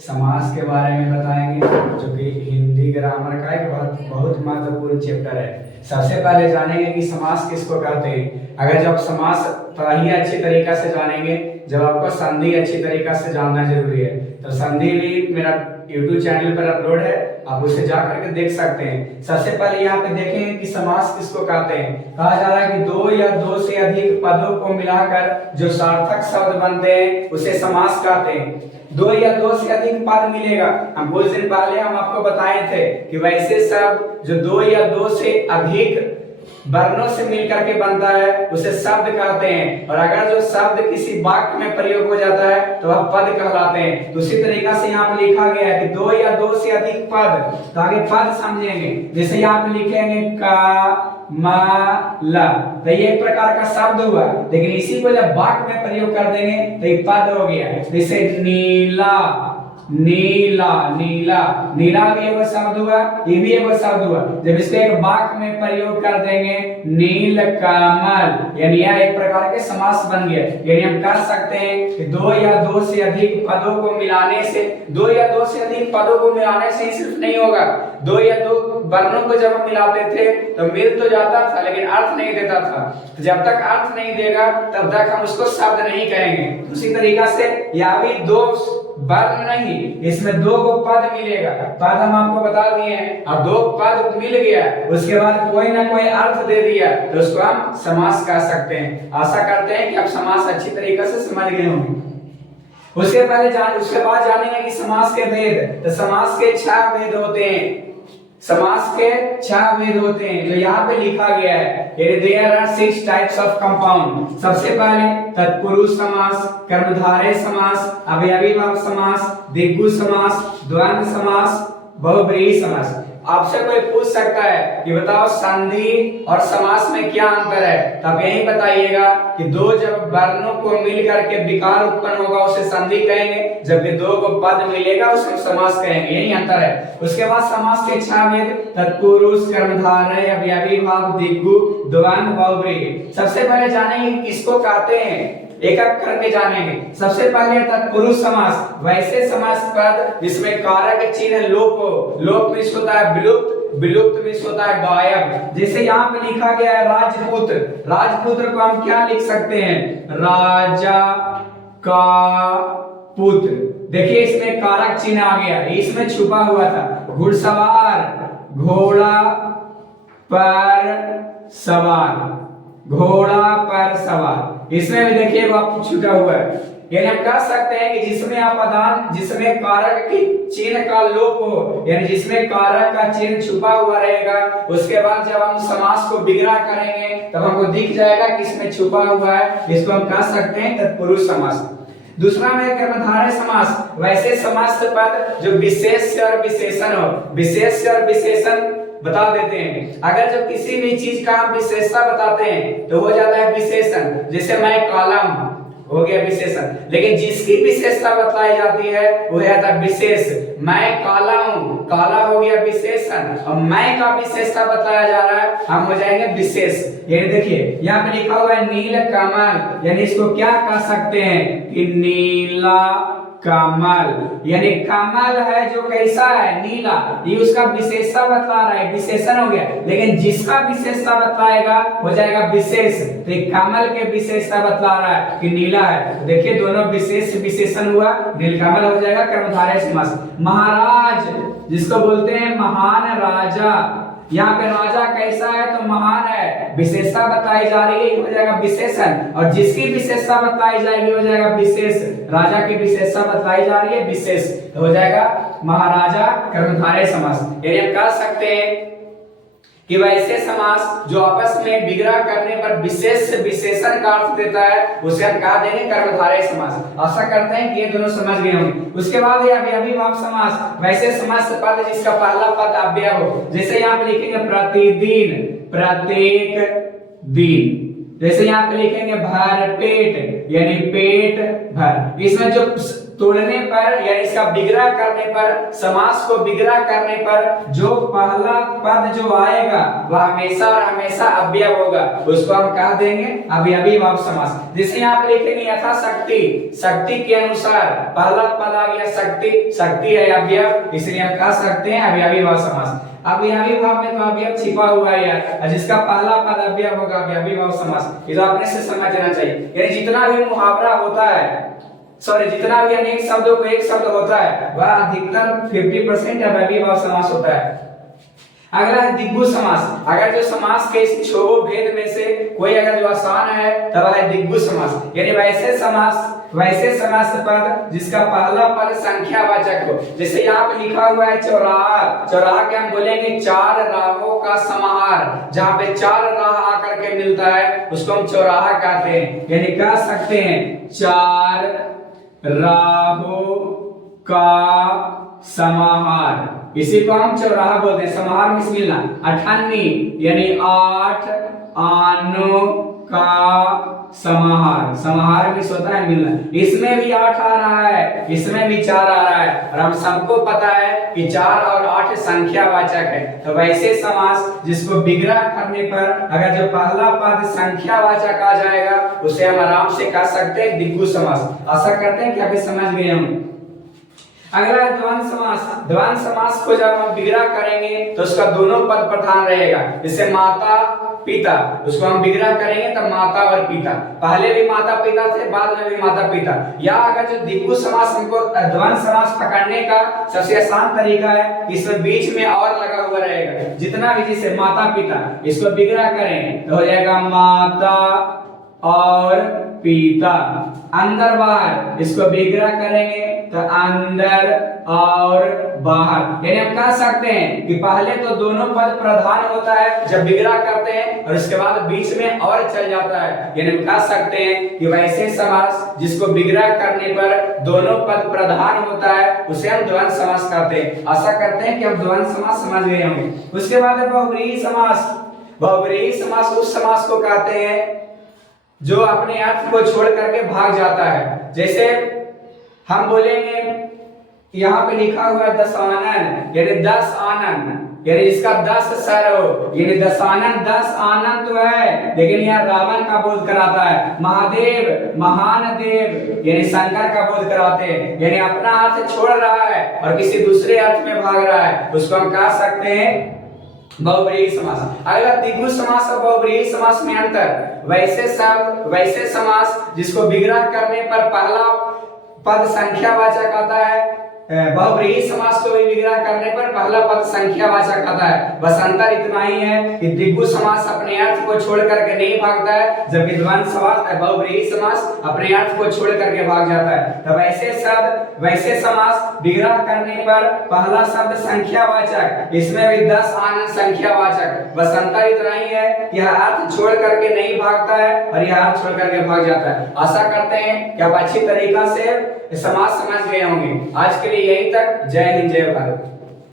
समास के बारे में बताएंगे, जो कि हिंदी ग्रामर का एक बहुत महत्वपूर्ण चैप्टर है। सबसे पहले जानेंगे कि समास किसको कहते हैं। अगर जब समास ही अच्छी तरीका से जानेंगे, जब आपको संधि अच्छी तरीका से जानना जरूरी है, तो संधि भी मेरा YouTube चैनल पर अपलोड है, आप उसे जा करके देख सकते हैं। सबसे पहले यहाँ पे देखें कि समास किसको कहते हैं। कहा जा रहा है कि दो या दो से अधिक पदों को मिलाकर जो सार्थक शब्द बनते हैं उसे समास कहते हैं। दो या दो से अधिक पद मिलेगा, हम कुछ दिन पहले हम आपको बताए थे कि वैसे शब्द जो दो या दो से अधिक वर्णों से मिलकर के बनता है उसे शब्द कहते हैं, और अगर जो शब्द किसी वाक्य में प्रयोग हो जाता है तो वह पद कहलाते हैं। तो उसी तरीका से यहाँ पे लिखा गया है कि दो या दो से अधिक पद, तो आगे पद समझेंगे। जैसे यहाँ पे लिखेंगे का मा ला, तो ये एक प्रकार का शब्द हुआ, लेकिन इसी को जब वाक्य में प्रयोग कर देंगे तो ये पद हो गया। जैसे नीला, नीला, नीला, नीला भी एक शब्द हुआ, ये भी एक शब्द हुआ। जब इसको एक वाक्य में प्रयोग कर देंगे नील कमल, यानी यह एक प्रकार के समास बन गया। यानी हम कह सकते हैं कि दो या दो से अधिक पदों को मिलाने से, दो या दो से अधिक पदों को मिलाने से ही सिर्फ नहीं होगा, दो या दो वर्णों को जब हम मिलाते थे तो मिल तो जाता था लेकिन अर्थ नहीं देता था। तो जब तक अर्थ नहीं देगा तब तक हम उसको शब्द नहीं कहेंगे। उसी तरीका से यह भी दो वर्ण नहीं, इसमें दो को पद मिलेगा। पद हम आपको बता दिए हैं, और दो पद मिल गया उसके बाद कोई ना कोई अर्थ दे दिया तो उसको हम समास कह सकते हैं। आशा करते हैं कि आप समास अच्छी तरीके से समझ गए होंगे। उसके बाद जानेंगे कि समास के भेद। तो समास के 6 भेद होते हैं। समास के 6 भेद होते हैं जो यहाँ पे लिखा गया है। There are 6 types of compound। सबसे पहले तत्पुरुष समास, कर्मधारय समास, अवयवीभाव समास, दिग्गु समास, द्वंद्व समास, बहुब्रीहि समास। आपसे कोई पूछ सकता है कि बताओ संधि और समास में क्या अंतर है, तो आप यही बताइएगा कि दो जब वर्णों को मिल करके विकार उत्पन्न होगा उसे संधि कहेंगे, जबकि दो को पद मिलेगा उसे समास कहेंगे, यही अंतर है। उसके बाद समास के 6 भेद, तत्पुरुष, कर्मधारय, अवयवीभाव, दिग्गु, द्वंद्व, बहुब्रीहि। सबसे पहले जानेंगे किसको कहते हैं, एक एक करके जानेंगे। सबसे पहले तत्पुरुष समास, वैसे समास पद जिसमें कारक चिन्ह लोप हो। लोप मीन्स होता है विलुप्त, विलुप्त मीन्स होता है गायब। जैसे यहाँ पे लिखा गया है राजपुत्र, राजपुत्र को हम क्या लिख सकते हैं, राजा का पुत्र। देखिए इसमें कारक चिन्ह आ गया, इसमें छुपा हुआ था। घुड़सवार, घोड़ा पर सवार, घोड़ा पर सवार, इसमें भी देखिए वो छूटा हुआ है। यानी हम कह सकते हैं कि जिसमें अपदान, जिसमें कारक की चिन्ह का लोप हो, यानी जिसमें कारक का चिन्ह छुपा हुआ रहेगा, उसके बाद जब हम समास को विग्रह करेंगे तब हमको दिख जाएगा कि इसमें छुपा हुआ है, इसको हम कह सकते हैं तत्पुरुष समास। दूसरा में कर्मधारय समास, वैसे समास पद जो विशेष और विशेषण हो। विशेष और विशेषण बता देते हैं। अगर जब किसी भी चीज का हम विशेषता बताते हैं तो हो जाता है विशेषण। जैसे मैं काला हूं, हो गया विशेषण। लेकिन जिसकी विशेषता बताई जाती है वो है विशेष। मैं काला हूं, काला हो गया विशेषण, और मैं का विशेषता बताया जा रहा है, हम हो जाएंगे विशेष। ये देखिए यहाँ पे लिखा हुआ है नील कमल, यानी इसको क्या कह सकते हैं कि नीला कमल, यानी कमल है जो कैसा है, नीला, ये उसका विशेषता बता रहा है, विशेषण हो गया। लेकिन जिसका विशेषता बताएगा हो जाएगा विशेष। तो कमल के विशेषता बता रहा है कि नीला है, तो देखिए दोनों विशेष विशेषण हुआ, नीलकमल हो जाएगा कर्मधारय समास। महाराज, जिसको बोलते हैं महान राजा, यहाँ पे राजा कैसा है तो महान है, विशेषता बताई जा रही है, हो जाएगा विशेषण। और जिसकी विशेषता बताई जाएगी हो जाएगा विशेष। राजा की विशेषता बताई जा रही है विशेष, तो हो जाएगा महाराजा कर्मधारय समास। यानी हम कह सकते हैं कि वैसे समास जो आपस में विग्रह करने पर विशेष विशेषण का अर्थ देता है उसे हम कह देंगे कर्मधारय समास। आशा करते हैं कि ये दोनों समझ गए होंगे। उसके बाद है अवयवीभाव समास, वैसे समास पद जिसका पहला पद अव्यय हो। जैसे यहाँ पे लिखेंगे प्रतिदिन, प्रत्येक दिन, जैसे यहाँ पे लिखेंगे भर पेट, यानी पेट भर। इसमें जो तोड़ने पर यानी इसका विग्रह करने पर, समास को विग्रह करने पर जो पहला पद जो आएगा वह हमेशा और हमेशा अव्यय होगा, उसको हम कह देंगे अवयवी भाव समास। जैसे यहाँ पे लिखेंगे यथाशक्ति, शक्ति के अनुसार पहला पद आ गया शक्ति, शक्ति है अव्यय, इसलिए हम कह सकते हैं अवयवी भाव समास। अवयवी भाव में तो अवयव छिपा हुआ है यार, जिसका पहला पद अव्यय होगा अवयवी भाव समास, ये तो अपने से समझना चाहिए। यानी जितना भी मुहावरा होता है, सॉरी जितना भी अनेक शब्दों को एक शब्द होता है वह अधिकतर 50% अवयवी भाव समास होता है। अगला है दिग्गु समास। अगर जो समास के इस छो भेद में से कोई अगर जो आसान है तब है दिग्गु समास, यानी वैसे समास पद जिसका पहला पद संख्यावाचक हो। जैसे यहाँ पे लिखा हुआ है चौराहा, चौराहा के हम बोलेंगे चार राहों का समाहार, जहाँ पे चार राह आकर के मिलता है उसको हम चौराहा कहते हैं, यानी कह सकते हैं चार राहों का समाहार, इसी को हम चौराहा बोलते हैं। समाहार में मिलना। अठन्नी यानी आठ आनों का समाहार, समाहार में होता है मिलना। इसमें भी 8 आ रहा है, इसमें भी 4 आ रहा है, और हम सबको पता है कि 4 और 8 संख्यावाचक है। तो वैसे समास जिसको विग्रह करने पर अगर जो पहला पद संख्यावाचक आ जाएगा उसे हम आराम से कह सकते हैं दिग्गु समास। आशा करते हैं कि आप समझ गए होंगे। अगला है द्वंद्व समास। द्वंद्व समास को जब हम विग्रह करेंगे तो उसका दोनों पद प्रधान रहेगा। जैसे माता पिता, उसको हम विग्रह करेंगे तो माता और पिता, पहले भी माता पिता थे बाद में भी माता पिता। या अगर जो दिग्गु समास हमको द्वंद्व समास पकड़ने का सबसे आसान तरीका है, इसमें बीच में और लगा हुआ रहेगा। जितना भी, जैसे माता पिता, इसको विग्रह करें तो हो जाएगा माता और पिता। अंदर बाहर, इसको विग्रह करेंगे तो अंदर और बाहर। यानी हम कह सकते हैं कि पहले तो दोनों पद प्रधान होता है जब विग्रह करते हैं, और उसके बाद बीच में और चल जाता है। यानी हम कह सकते हैं कि वैसे समास जिसको विग्रह करने पर दोनों पद प्रधान होता है उसे हम द्वंद्व समास कहते हैं। आशा करते हैं कि आप द्वंद्व समास समझ गए होंगे। उसके बाद है बहुव्रीहि समास। बहुव्रीहि समास उस समास को कहते हैं जो अपने अर्थ को छोड़ करके भाग जाता है। जैसे हम बोलेंगे, यहाँ पे लिखा हुआ है दशानन, यानी 10 आनन, यानी इसका 10 सर हो, यानी दशानन 10 आनंद तो है, लेकिन यहाँ रावण का बोध कराता है। महादेव महान देव, यानी शंकर का बोध कराते हैं, यानी अपना अर्थ छोड़ रहा है और किसी दूसरे अर्थ में भाग रहा है, उसको हम कह सकते हैं बहुव्रीहि समास। अगला दिग्गु समास और बहुव्रीहि समास में अंतर। वैसे समास जिसको विग्रह करने पर पहला पद संख्यावाचक आता है, बहुव्रीहि समास को भी विग्रह करने पर पहला पद संख्यावाचक आता है। बस अंतर इतना ही है कि दिग्गु समास अपने अर्थ को छोड़ करके नहीं भागता है, जबकि द्वंद्व समास बहुव्रीहि समास अपने अर्थ को छोड़ करके भाग जाता है। तो वैसे समास विग्रह करने पर पहला शब्द संख्यावाचक, इसमें भी 10 आनंद संख्यावाचक। बस अंतर इतना ही है कि यह अर्थ छोड़ करके नहीं भागता है और यह अर्थ छोड़ करके भाग जाता है। आशा करते हैं कि आप अच्छी तरीका से समास समझ गए होंगे। आज के लिए यही तक। जय हिंद, जय भारत।